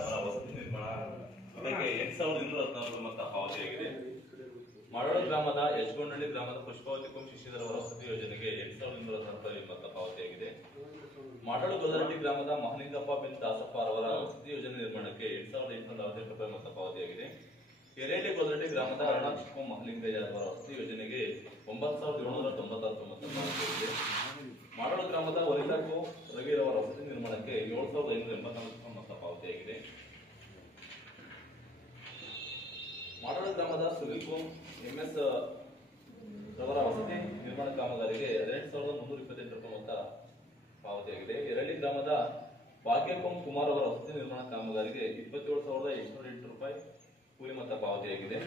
ಅವರ ವಸತಿ ನಿರ್ಮಾಣ ಇದಕ್ಕೆ 8,214 ಮೊತ್ತ ಪಾವತಿಯಾಗಿದೆ. ಮಾಡಾಳು ಗ್ರಾಮದ ಯಶಗೊಂಡಳ್ಳಿ ಗ್ರಾಮದ ಪುಷ್ಪಾವತಿ ಕುಂ ಶಿಶಿಧರ ವಸತಿ ಯೋಜನೆಗೆ 8,214 ಮೊತ್ತ ಪಾವತಿಯಾಗಿದೆ. ಮಾಡಾಳು ಗೊಲ್ಲರಹಟ್ಟಿ ಗ್ರಾಮದ ಮಹಲಿಂಗಪ್ಪ ಬಿನ್ ದಾಸಪ್ಪ ಅವರ ವಸತಿ ಯೋಜನೆ ನಿರ್ಮಾಣಕ್ಕೆ 8,848 ರೂಪಾಯಿ ಮೊತ್ತ ಪಾವತಿಯಾಗಿದೆ. ಎರೇಲಿ ಗೊಲ್ಲರಹಟ್ಟಿ ಗ್ರಾಮದ ಅರುಣಾಕ್ಷ ಮಹಲಿಂಗಯ್ಯ ಅವರ ವಸತಿ ಯೋಜನೆಗೆ 9,796 ಮೊತ್ತ ಪಾವತಿಯಾಗಿದೆ. ಮಾಡಾಳು ಗ್ರಾಮದ ವನಿತಾಕು ರವಿರವರ ವಸತಿ ನಿರ್ಮಾಣಕ್ಕೆ 7,584 ಮೊತ್ತ ಪಾವತಿಯಾಗಿದೆ. ಮಾಡಾಳು ಗ್ರಾಮದ ಸುನಿಲ್ ಎಂಎಸ್ ರವರ ವಸತಿ ನಿರ್ಮಾಣ ಕಾಮಗಾರಿಗೆ 18,328 ರೂಪಾಯಿ ಮೊತ್ತ ಪಾವತಿಯಾಗಿದೆ. ಎರಳಿ ಗ್ರಾಮದ ಭಾಗ್ಯಕಂ ಕುಮಾರ್ ಅವರ ವಸತಿ ನಿರ್ಮಾಣ ಕಾಮಗಾರಿಗೆ 27,808 ರೂಪಾಯಿ ಕೂಲಿ ಮೊತ್ತ ಪಾವತಿಯಾಗಿದೆ.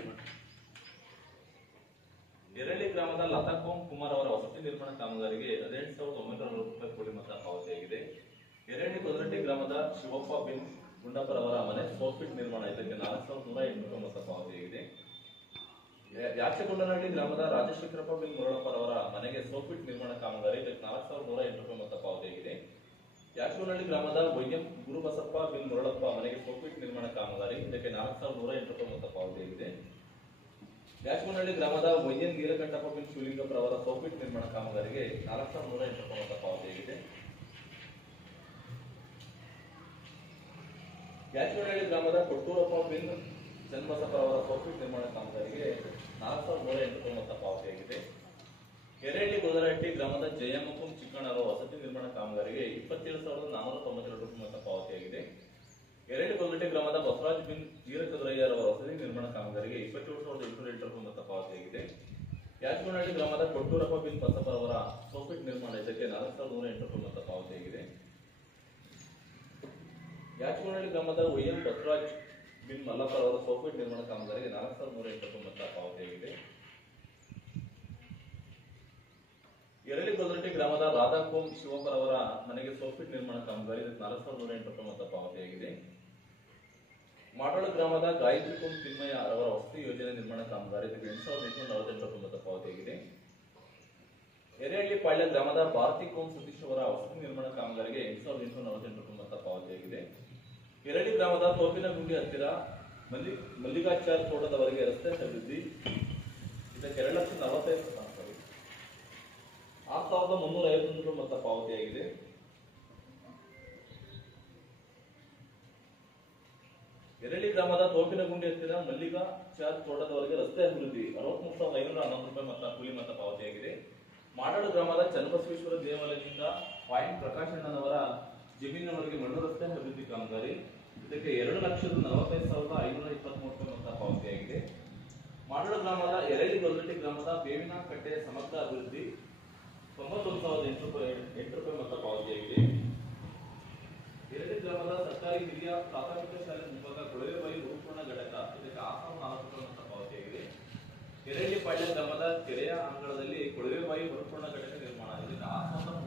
ಎರಳಿ ಗ್ರಾಮದ ಲತಾಕೋಂ ಕುಮಾರ್ ಅವರ ವಸತಿ ನಿರ್ಮಾಣ ಕಾಮಗಾರಿಗೆ 18,900 ರೂಪಾಯಿ ಕೂಲಿ ಮೊತ್ತ ಪಾವತಿಯಾಗಿದೆ. ಎರಳಿ ಗೊಲ್ಲರಹಟ್ಟಿ ಗ್ರಾಮದ ಶಿವಪ್ಪ ಬಿನ್ ಗುಂಡಪ್ಪರ್ ಅವರ ಮನೆ ಸೋಫಿಟ್ ನಿರ್ಮಾಣ ಇದಕ್ಕೆ 4,108 ರೂಪಾಯಿ ಮೊತ್ತ ಪಾವತಿಯಾಗಿದೆ. ಯಾಚಗೊಂಡನಹಳ್ಳಿ ಗ್ರಾಮದ ರಾಜಶೇಖರಪ್ಪ ಬಿನ್ ಮುರಳಪ್ಪರ್ ಅವರ ಮನೆಗೆ ಸೋಫಿಟ್ ನಿರ್ಮಾಣ ಕಾಮಗಾರಿ ಇದಕ್ಕೆ 4,108 ರೂಪಾಯಿ ಮೊತ್ತ ಪಾವತಿಯಾಗಿದೆ. ಯಾಚಗೊಂಡನಹಳ್ಳಿ ಗ್ರಾಮದ ವೈಎಂ ಗುರುಬಸಪ್ಪ ಬಿನ್ ಮುರಳಪ್ಪ ಮನೆಗೆ ಸೋಫಿಟ್ ನಿರ್ಮಾಣ ಕಾಮಗಾರಿ ಇದಕ್ಕೆ 4,108 ರೂಪಾಯಿ ಮೊತ್ತ ಪಾವತಿಯಾಗಿದೆ. ಯಾಚಗೊಂಡನಹಳ್ಳಿ ಗ್ರಾಮದ ವೈಎನ್ ನೀಲಕಂಠಪ್ಪ ಬಿನ್ ಶಿವಲಿಂಗಪ್ಪರ್ ಅವರ ಸೋಫಿಟ್ ನಿರ್ಮಾಣ ಕಾಮಗಾರಿಗೆ 4,108 ರೂಪಾಯಿ ಮೊತ್ತ ಪಾವತಿಯಾಗಿದೆ. ಯಾಚಗೊಂಡನಹಳ್ಳಿ ಗ್ರಾಮದ ಕೊಟ್ಟೂರಪ್ಪ ಬಿನ್ ಚನ್ನಬಸಪ್ಪ ಅವರ ಸೋಫಿಟ್ ನಿರ್ಮಾಣ ಕಾಮಗಾರಿಗೆ 4,108 ರೂಪಾಯಿ ಮೊತ್ತ ಪಾವತಿಯಾಗಿದೆ. ಎರೇಲಿ ಗೊಲ್ಲರಹಟ್ಟಿ ಗ್ರಾಮದ ಜಯಮ್ಮಪ್ಪಂ ಚಿಕ್ಕಣ್ಣ ಅವರ ವಸತಿ ನಿರ್ಮಾಣ ಕಾಮಗಾರಿಗೆ 27,492 ರೂಪಾಯಿ ಮೊತ್ತ ಪಾವತಿಯಾಗಿದೆ. ಎರೇಲಿ ಗೊಲ್ಲರಹಟ್ಟಿ ಗ್ರಾಮದ ಬಸವರಾಜ್ ಬಿನ್ ವೀರಚಂದ್ರಯ್ಯ ಅವರ ವಸತಿ ನಿರ್ಮಾಣ ಕಾಮಗಾರಿಗೆ 27,808 ರೂಪಾಯಿ ಮೊತ್ತ ಪಾವತಿಯಾಗಿದೆ. ಯಾಚಗೊಂಡನಹಳ್ಳಿ ಗ್ರಾಮದ ಕೊಟ್ಟೂರಪ್ಪ ಬಿನ್ ಬಸಪ್ಪ ಅವರ ಸೋಫಿಟ್ ನಿರ್ಮಾಣ ಇದಕ್ಕೆ 4,108 ರೂಪಾಯಿ ಮೊತ್ತ ಪಾವತಿಯಾಗಿದೆ. ಯಾಚಗೊಂಡನಹಳ್ಳಿ ಗ್ರಾಮದ ವೈಎಂ ಬಸವರಾಜ್ ಬಿನ್ ಮಲ್ಲಪ್ಪ ಅವರ ಸೋಫಿಟ್ ನಿರ್ಮಾಣ ಕಾಮಗಾರಿಗೆ 4,108 ರೂಪಾಯಿ ಮೊತ್ತ ಪಾವತಿಯಾಗಿದೆ. ಎರಳಿ ಗೊಲ್ಲರಹಟ್ಟಿ ಗ್ರಾಮದ ರಾಧಾಕೋಂ ಶಿವಪ್ಪರ್ ಅವರ ಮನೆಗೆ ಸೋಫಿಟ್ ನಿರ್ಮಾಣ ಕಾಮಗಾರಿ ಇದಕ್ಕೆ 4,108 ರೂಪಾಯಿ ಮೊತ್ತ ಪಾವತಿಯಾಗಿದೆ. ಮಾಡಾಳು ಗ್ರಾಮದ ಗಾಯತ್ರಿ ಕೋಂ ತಿಮ್ಮಯ್ಯ ಅವರ ವಸತಿ ಯೋಜನೆ ನಿರ್ಮಾಣ ಕಾಮಗಾರಿ ಇದಕ್ಕೆ 8,848 ರೂಪಾಯಿ ಮೊತ್ತ ಪಾವತಿಯಾಗಿದೆ. ಎರೇಹಳ್ಳಿ ಪಾಳ್ಯ ಗ್ರಾಮದ ಭಾರತಿ ಕೋಂ ಸತೀಶ್ ಅವರ ವಸತಿ ನಿರ್ಮಾಣ ಕಾಮಗಾರಿಗೆ 8,848 ರೂಪಾಯಿ ಮೊತ್ತ ಪಾವತಿಯಾಗಿದೆ. ಎರಳಿ ಗ್ರಾಮದ ತೋಪಿನಗುಂಡಿ ಹತ್ತಿರ ಮಲ್ಲಿಕಾಚಾರ್ ತೋಟದವರೆಗೆ ರಸ್ತೆ ಅಭಿವೃದ್ಧಿ ಇದಕ್ಕೆ 6,351 ರೂಪಾಯಿ ಮೊತ್ತ ಪಾವತಿಯಾಗಿದೆ. ಎರಳಿ ಗ್ರಾಮದ ತೋಪಿನಗುಂಡಿ ಹತ್ತಿರ ಮಲ್ಲಿಕಾಚಾರ್ ತೋಟದವರೆಗೆ ರಸ್ತೆ ಅಭಿವೃದ್ಧಿ 63,511 ರೂಪಾಯಿ ಮೊತ್ತ ಕೂಲಿ ಮೊತ್ತ ಪಾವತಿಯಾಗಿದೆ. ಮಾಡಾಳು ಗ್ರಾಮದ ಚನ್ನಬಸವೇಶ್ವರ ದೇವಾಲಯದಿಂದ ಪಾಯಿಂಟ್ ಪ್ರಕಾಶಣ್ಣನವರ ಜಮೀನಿನವರೆಗೆ ಮಣ್ಣು ರಸ್ತೆ ಅಭಿವೃದ್ಧಿ ಕಾಮಗಾರಿ ಇದಕ್ಕೆ 2,45,523 ರೂಪಾಯಿ ಮೊತ್ತ ಪಾವತಿಯಾಗಿದೆ. ಮಾಡಾಳು ಗ್ರಾಮದ ಎರಳಿ ಗೊಲ್ಲರಹಟ್ಟಿ ಗ್ರಾಮದ ಬೇವಿನ ಕಟ್ಟೆಯ ಸಮಗ್ರ ಅಭಿವೃದ್ಧಿ 91,008 ರೂಪಾಯಿ ಮೊತ್ತ ಪಾವತಿಯಾಗಿದೆ. ಎರಳಿ ಗ್ರಾಮದ ಸರ್ಕಾರಿ ಹಿರಿಯ ಪ್ರಾಥಮಿಕ ಶಾಲೆ ಮುಂಭಾಗ ಕೊಳವೆಬಾವಿ ಮರುಪೂರ್ಣ ಘಟಕ ಇದಕ್ಕೆ 6,004 ರೂಪಾಯಿ ಮೊತ್ತ ಪಾವತಿಯಾಗಿದೆ. ಎರಳಿ ಪಾಳ್ಯ ಗ್ರಾಮದ ಕೆರೆಯ ಅಂಗಳದಲ್ಲಿ ಕೊಳವೆಬಾವಿ ಮರುಪೂರ್ಣ ಘಟಕ ನಿರ್ಮಾಣ ಇದಕ್ಕೆ 6,000